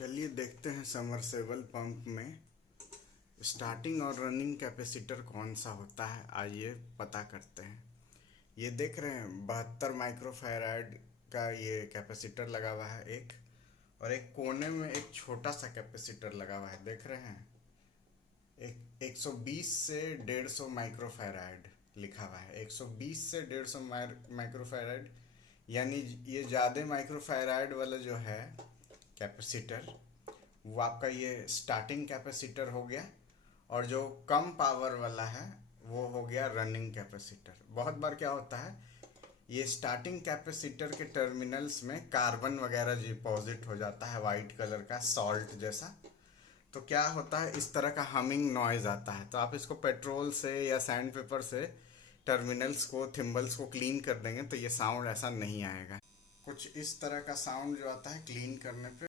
चलिए देखते हैं समरसेबल पंप में स्टार्टिंग और रनिंग कैपेसिटर कौन सा होता है। आइए पता करते हैं। ये देख रहे हैं 72 माइक्रोफैराड का ये कैपेसिटर लगा हुआ है एक, और एक कोने में एक छोटा सा कैपेसिटर लगा हुआ है, देख रहे हैं। एक 120 से 150 माइक्रोफैराड लिखा हुआ है। 120 से 150 माइक्रोफैराड यानी ये ज़्यादा माइक्रोफैराड वाला जो है कैपेसिटर, वो आपका ये स्टार्टिंग कैपेसिटर हो गया, और जो कम पावर वाला है वो हो गया रनिंग कैपेसिटर। बहुत बार क्या होता है, ये स्टार्टिंग कैपेसिटर के टर्मिनल्स में कार्बन वगैरह डिपॉजिट हो जाता है, वाइट कलर का सॉल्ट जैसा। तो क्या होता है, इस तरह का हमिंग नॉइज आता है। तो आप इसको पेट्रोल से या सैंड पेपर से टर्मिनल्स को, थिम्बल्स को क्लीन कर देंगे तो ये साउंड ऐसा नहीं आएगा। कुछ इस तरह का साउंड जो आता है क्लीन करने पे